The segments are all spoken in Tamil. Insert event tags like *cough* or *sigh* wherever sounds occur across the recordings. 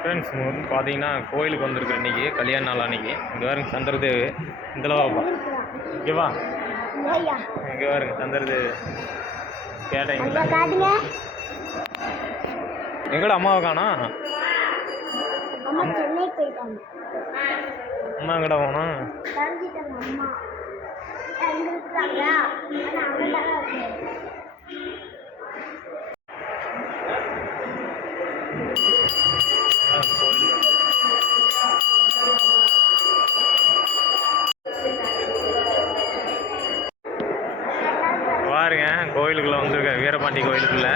ஃப்ரெண்ட்ஸ் வந்து பார்த்தீங்கன்னா கோயிலுக்கு வந்திருக்கு இன்னைக்கு கல்யாண நாள் அன்னைக்கு. இங்கே பாருங்க சந்திரதேவ். இதில் வாப்பா இங்கே வா. ஐயா. இங்கே பாருங்க சந்திரதேவ். கேட்டீங்களா காட்டுங்க. எங்கட அம்மாவை காணோம்? அம்மா எங்கடா தரஞ்சிட்டாங்க அம்மா. பாருங்க கோயிலுக்குள்ளே வந்திருக்கேன் வீரபாண்டி கோயிலுக்குள்ளே.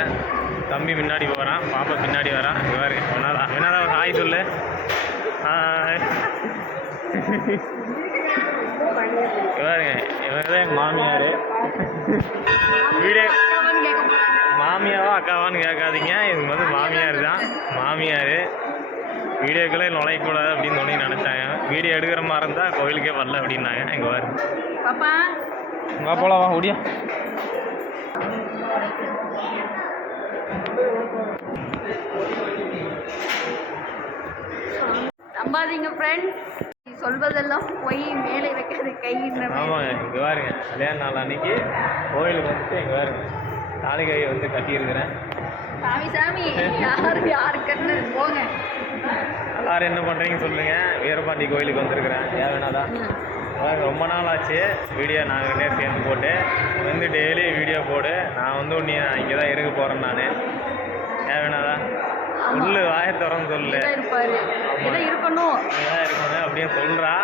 தம்பி முன்னாடி போகிறான் பாப்பா பின்னாடி வரான் பாருங்க வினாதா வினாதா ஒரு ஹாய் சொல்லு. பாருங்க இவங்க தான் எங்கள் மாமியார். வீடியோ மாமியாவா அக்காவான்னு கேட்காதீங்க. இது வந்து மாமியார் தான் மாமியார். வீடியோக்களே நுழையக்கூடாது அப்படின்னு சொல்லி நினச்சாங்க. வீடியோ எடுக்கிற மாதிரி இருந்தால் கோயிலுக்கே வரல அப்படின்னாங்க. இங்கே பாருங்க பாப்பா வா போலாம் வா ஓடியா. நம்பாதீங்க ஃப்ரெண்ட்ஸ் சொல்வதெல்லாம் பொய் மேலே வைக்கிறது கைன்ற ஆமாங்க இங்கே பாருங்க கல்யாண நாள் அன்னைக்கு கோயிலுக்கு வந்துட்டு இங்கே பாருங்க தாலி கையை வந்து கட்டியிருக்கிறேன். சாமி சாமி யாரு யாரு கண்ணு போங்க. எல்லாரும் என்ன பண்ணுறீங்கன்னு சொல்லுங்க. வீரபாண்டி கோயிலுக்கு வந்திருக்கிறேன். ஏவேனாதா பாருங்க ரொம்ப நாள் ஆச்சு. வீடியோ நாங்கள் ரெண்டே சேர்ந்து போட்டு வந்து டெய்லி வீடியோ போடு. நான் வந்து உன்னை இங்கே தான் இருக்க போகிறேன் நான். ஏவேனாதா சொல்லு வாயை திறந்து சொல்லு. இருப்பாரு. இதான் இருக்கணும். இருக்கணும் அப்படின்னு சொல்கிறா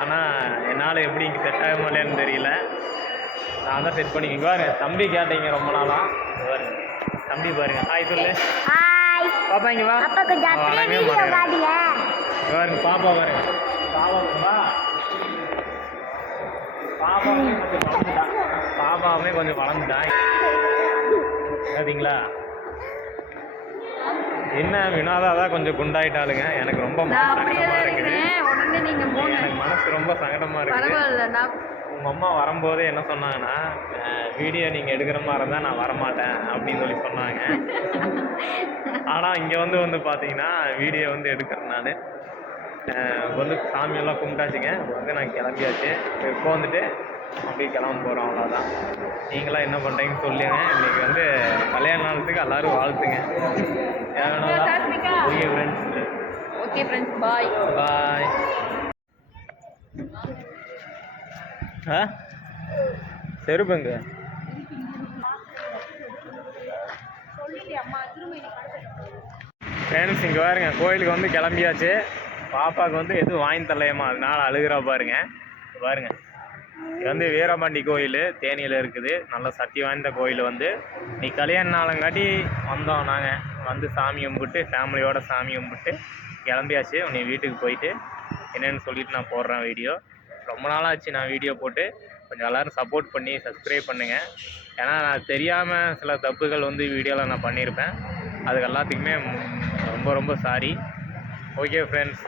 ஆனால் என்னால் எப்படி இங்கே செட் ஆக மாட்டேன்னு தெரியல. நான் தான் செட் பண்ணிக்க இங்க பாருங்க தம்பி கேட்டீங்க ரொம்ப நாளாக பாருங்க. தம்பி பாருங்க. ஹாய் சொல்லு. பாப்பா இங்கே வா. பாருங்க பாப்பா பாருங்க. பாப்பா வா. பாப்பாவுமே கொஞ்சம் வளர்ந்துட்டா. பாப்பாவுமே கொஞ்சம் வளர்ந்துட்டா. சரிங்களா? என்ன வினாதா தான் கொஞ்சம் குண்டாயிட்டாளுங்க. எனக்கு ரொம்ப எனக்கு மனசு ரொம்ப சங்கடமா நான் உங்க அம்மா வரும்போதே என்ன சொன்னாங்கன்னா வீடியோ நீங்க எடுக்கிற மாதிரி இருந்தா நான் வரமாட்டேன் அப்படின்னு சொல்லி சொன்னாங்க. *laughs* ஆனா இங்க வந்து வந்து பாத்தீங்கன்னா வீடியோ வந்து எடுக்கிறேன் நான். வந்து சாமியெல்லாம் கும்பிட்டாச்சுங்க. வந்து நான் கிளம்பியாச்சு. இப்ப வந்துட்டு அப்படியே கிளம்ப போகிறோம் அவ்வளோதான் நீங்களாம் என்ன பண்ணுறீங்கன்னு சொல்லுங்க. இன்னைக்கு வந்து கல்யாண நாளத்துக்கு எல்லாரும் வாழ்த்துங்க. Okay friends okay friends bye bye ஆ? செருப்புங்க. ஃப்ரெண்ட்ஸ் இங்கே பாருங்க. கோயிலுக்கு வந்து கிளம்பியாச்சு. பாப்பாவுக்கு வந்து எதுவும் வாங்கி தரலையம்மா. அதனால அழுகிறா பாருங்க. பாருங்க. இது வந்து வீரபாண்டி கோயில் தேனியில் இருக்குது. நல்ல சக்தி வாய்ந்த கோயில் வந்து. நீ கல்யாண நாளங்காட்டி வந்தோம் நாங்கள் வந்து சாமி கும்பிட்டு ஃபேமிலியோட சாமி கும்பிட்டு கிளம்பியாச்சு. உன்னை வீட்டுக்கு போயிட்டு என்னென்னு சொல்லிட்டு நான் போடுறேன் வீடியோ. ரொம்ப நாளாச்சு நான் வீடியோ போட்டு. கொஞ்சம் எல்லோரும் சப்போர்ட் பண்ணி சப்ஸ்கிரைப் பண்ணுங்கள் ஏன்னா நான் தெரியாமல் சில தப்புகள் வந்து வீடியோவில் நான் பண்ணியிருப்பேன். அதுக்கு எல்லாத்துக்குமே ரொம்ப ரொம்ப சாரி ஓகே ஃப்ரெண்ட்ஸ்